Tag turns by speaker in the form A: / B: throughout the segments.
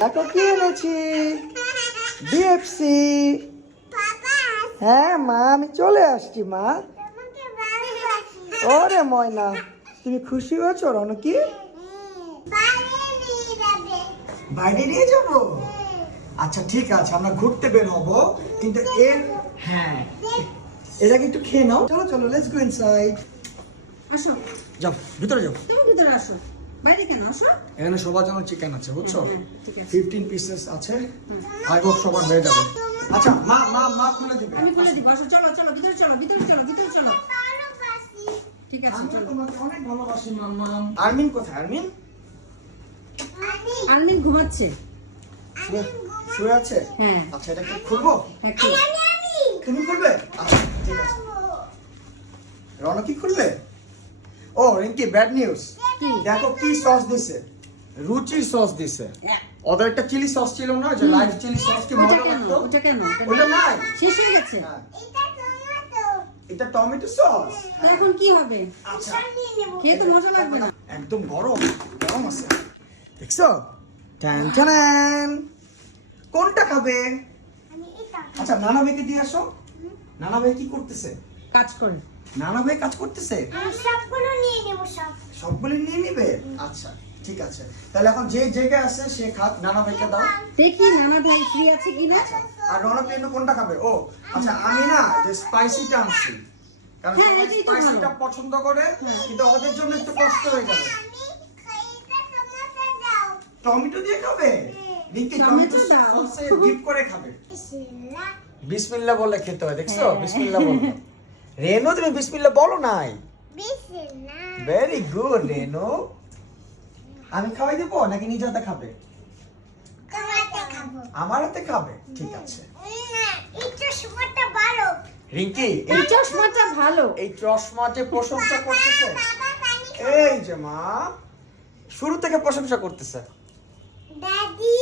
A: দেখো কি এনেছি? বিএফসি হ্যাঁ মা আমি চলে আসছি মা। ওরে ময়না তুমি খুশি হয়েছো রনকি? বাইরে নিয়ে যাব? আচ্ছা ঠিক আছে আমরা ঘুরতে বের হব। কিন্তু এর হ্যাঁ এটাকে একটু খেয়ে নাও। চলো চলো লেটস গো ইনসাইড
B: আসো।
A: যাও ভিতরে যাও।
B: তুমি ভিতরে আসো। বাইরে কেন? আসো।
A: এখানে সবার জন্য চিকেন আছে বুঝছ?
B: হুম, ঠিক আছে।
A: ফিফটিন পিসেস আছে আই হোপ সবার হয়ে যাবে। আচ্ছা মা মা মা খুলে দেবে।
B: আমি খুলে দিব আসো চলো চলো ভিতরে চলো ভিতরে চলো ভিতরে চলো। ঠিক আছে
A: আমি
B: চলো।
A: তোমাকে অনেক ভালোবাসি মাম্মা আরমিন কোথায় আরমিন?
B: আলমিন ঘুমাচ্ছে।
A: শুয়ে- শুয়ে আছে?
B: হ্যাঁ।
A: আচ্ছা এটা কি খুলবো?
B: হ্যাঁ?
A: তুমি খুলবে? আচ্ছা ঠিক আছে। রণ কি খুলবে? ও রিঙ্কি ব্যাড নিউজ। দেখো কি সস দিছে? রুচির সস দিছে। ওদের একটা চিলি সস ছিল না? যে লাইভ চিলি সস কি মজা লাগতো?
B: ওটা কেন?
A: ওটা নাই।
B: শেষ হয়ে গেছে।
A: হ্যাঁ, এটা টমেটো সস
B: এখন কি হবে?
A: আচ্ছা।
B: খেয়ে তো মজা লাগবে না।
A: একদম গরম। গরম আছে। দেখছ? টান টান কোনটা খাবে? আচ্ছা নানা ভাইকে দিয়ে আসো। নানা ভাই কি করতেছে?
B: কাজ করে।
A: নানা ভাই কাজ করতেছে?
C: সবগুলো নিয়ে নেব সব।
A: সবগুলি নিয়ে নিবে? আচ্ছা ঠিক আছে। তাহলে এখন যে জায়গায় আছে সে খাক। নানা ভাইকে দাও।
B: দেখি নানা ভাই ফ্রি আছে কিনা।
A: আচ্ছা আর রনক কিন্তু কোনটা খাবে? ও আচ্ছা আমি না যে স্পাইসিটা আনছি। কারণ
B: হ্যাঁ,
A: স্পাইসিটা পছন্দ করে কিন্তু ওদের জন্য একটু কষ্ট হয়ে যাবে। টমেটো দিয়ে খাবে? রিঙ্কি
B: টমেটো
A: সসে ডিপ করে খাবে।
C: বিসমিল্লাহ।
A: বিসমিল্লাহ বলে খেতে হয় দেখছ?
B: হ্যাঁ।
A: বিসমিল্লাহ বলো। রেনু তুমি বিসমিল্লাহ বলো নাই।
C: বিসমিল্লাহ।
A: Very good Renu. আমি খাওয়াই দেবো নাকি নিজ হাতে খাবে? আমার হাতে খাবে? ঠিক আছে। রিঙ্কি
B: এই চশমাটা ভালো।
A: এই চশমা যে প্রশংসা করতেছে। এই যে মা শুরু থেকে প্রশংসা করতেছে।
C: দাদি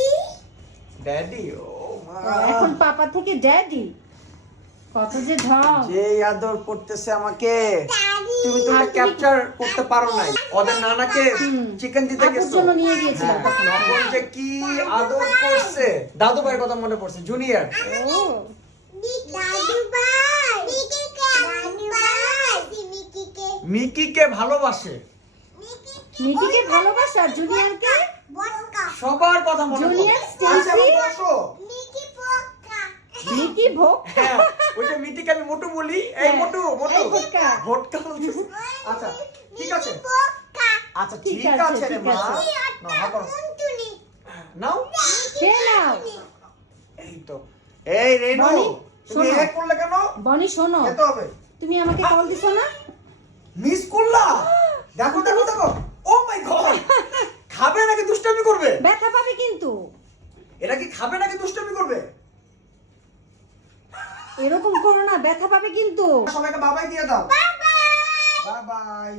A: ড্যাডি ও মা।
B: এখন পাপা থেকে ড্যাডি কত যে ঢং
A: যে আদর করতেছে আমাকে তুমি তো ক্যাপচার করতে পারো নাই। ওদের নানাকে। চিকেন দিতে গেছো?
B: জন্য নিয়ে গিয়েছিলাম।
A: হ্যাঁ,
B: তখন।
A: যে কি আদর করছে? দাদু ভাইয়ের কথা মনে পড়ছে জুনিয়র
B: ও
C: দাদু ভাই মিকিকে
A: ভালোবাসে।
B: মিকিকে ভালোবাসা জুনিয়রকে
A: সবার কথা মনে
B: জুনিয়র,
A: আচ্ছা
C: মিকি বটকা
B: মিকি ভোগ
A: হ্যাঁ। ওই যে মিটিকে আমি মোটু বলি। এই
B: হ্যাঁ,
A: মোটু মোটু।
B: ভোটকা।
A: আচ্ছা ঠিক আছে। আচ্ছা
B: ঠিক আছে,
A: রে মা।
C: মুন্টুনি।
A: নাও।
B: খেয়ে নাও।
A: এই তো। এই রেনু তুমি। এক করলে কেন?
B: বনি শোনো।
A: খেতে হবে।
B: তুমি আমাকে কল দিছো না?
A: মিস করলা? দেখো দেখো দেখো। Oh my God. খাবে নাকি দুষ্টামি করবে?
B: ব্যথা পাবে কিন্তু।
A: এটা কি খাবে নাকি দুষ্টামি করবে?
B: এরকম করো না ব্যথা পাবে কিন্তু।
A: সবাইকে বাবাই দিয়ে দাও। Bye bye